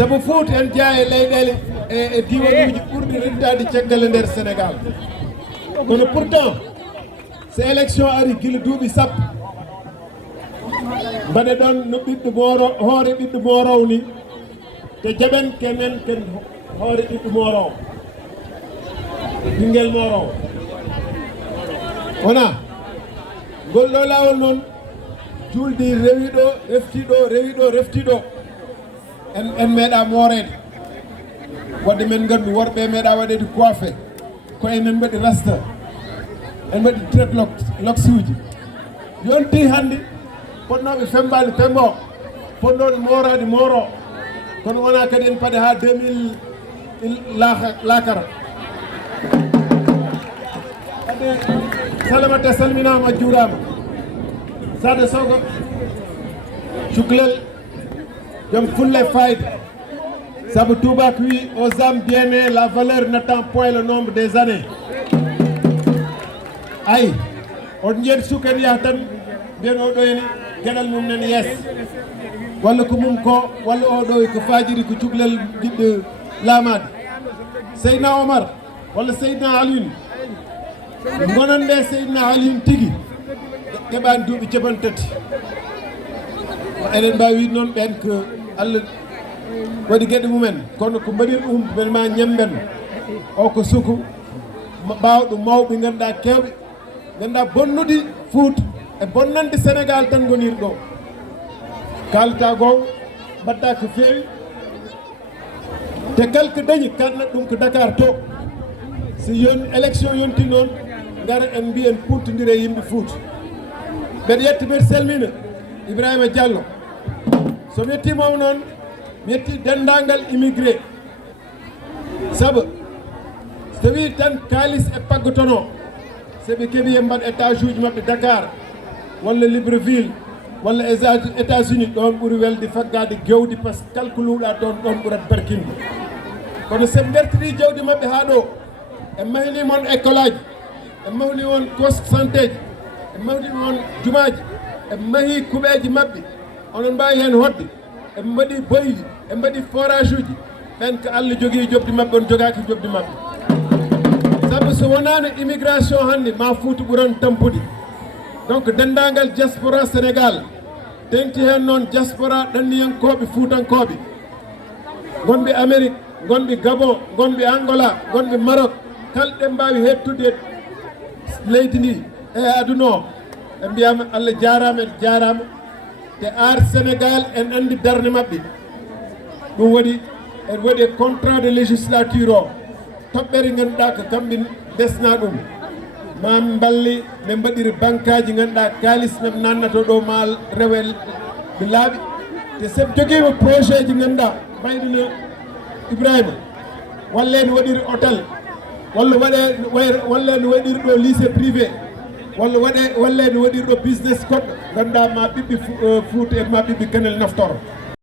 sabu Fouta en jeeya e leyɗele e diwanuji ɓurɗi rettade caggal e nder Sénégal kono pourtant so élection ari gila duuɓi sappo mbaɗe ɗon no ɓiɗɗo Moro hoore ɓiɗɗo Morow ni te jaɓen kenen ken hoore ɓiɗɗo Morow ɓinguel Morow wona ngol ɗo lawol noon juldi rewiɗo reftiɗo en meeɗa moorede wadde men gandu worɓe meeɗa waɗede coiffé ko enen mbaɗi rasta en mbaɗi dreadlocks uji yonti hande ponnoɓe fembade fembo ponnoɓe morade moro kono wona kadi en paɗe ha 2000 lakara ade salamata salminama juurama sade sogo cuklel joom fulle fayde sabu Toubak wi aux âmes bien-nées la valeur n'attend point le nombre des années ay on jeeɗi suken yaha tan mbiyen oɗo ene gueɗal mum nene yees walla ko mum ko walla oɗo ko fajiri ko cuklel jiɗɗo laamade Seydina Omar walla Seydina Alioune gonande Seydina Alioune tigui keɓani duuɓi capantati eɗen mbawi wiide noon ɓen ko Allah waɗi gueɗe mumen kono ko mbaɗir ɗum ɓen ma ñamben o ko suku ɓawɗo mawɓe ganduɗa kewɓe ganduɗa bonnude Fouta e bonnande Sénégal tan goniri ɗo kalata gonga mbaɗɗa ko fewi te kala ko dañi kalnat ɗum ko Dakar to so élection yonti noon gara en mbiyen puttodire yimɓe Fouta mbeɗa yetti mbeɗa salmina Ibrahima Diallo so mi yettimamo noon mi yetti dendagal immigré saabu so tawi tan kalis e paggotono soɓe keeɓi e mbaɗ étage uji mabɓe Dakar walla Libreville walla États-Unis ɗon ɓuuri welde faggade gewdi par ce que kala ko luuɗa toon ɗon ɓuurat barkinde kono soɓe bertiri jawdi mabɓe ha ɗo e mahni moon école aji e mahni won poste santé ji e mahni won jumaji e mahi kuɓeji mabɓe onon mbawi hen hodde e mbaɗi boyli e mbaɗi forage uji ɓen ko Allah jogui jobdi mabɓe on jogaki jobdi mabɓe saabu so wonano immigration hande ma Fouta ɓuuran tampude donc dendagal diaspora Sénégal tengti hen noon diaspora ɗanniyankoɓe Foutankoɓe gonɓe Amérique gonɓe Gabon gonɓe Angola gonɓe Maroc kala ɗe mbawi hettude leydi ndi e aduna o ɓe mbiyama Allah jarama en jarama te ar Sénégal en andi darde mabɓe ɗum waɗi en waɗi contrat de législature o toɓɓere ganduɗa ko kamɓe desna ɗum ma balli ɓe mbaɗiri banque aji ganduɗa kalis neɓe nannato ɗo ma rewe ɓe laaɓi te seɓe joguima projet ji ganduɗa mbayɗino Ibrahima walla ne waɗiri hôtel walla walla ne waɗiri ɗo lycée privé walla ne waɗiri ɗo business koɗɗo ganduɗa ma ɓiɓɓe Fouta e ma ɓiɓɓe Kanel naftoro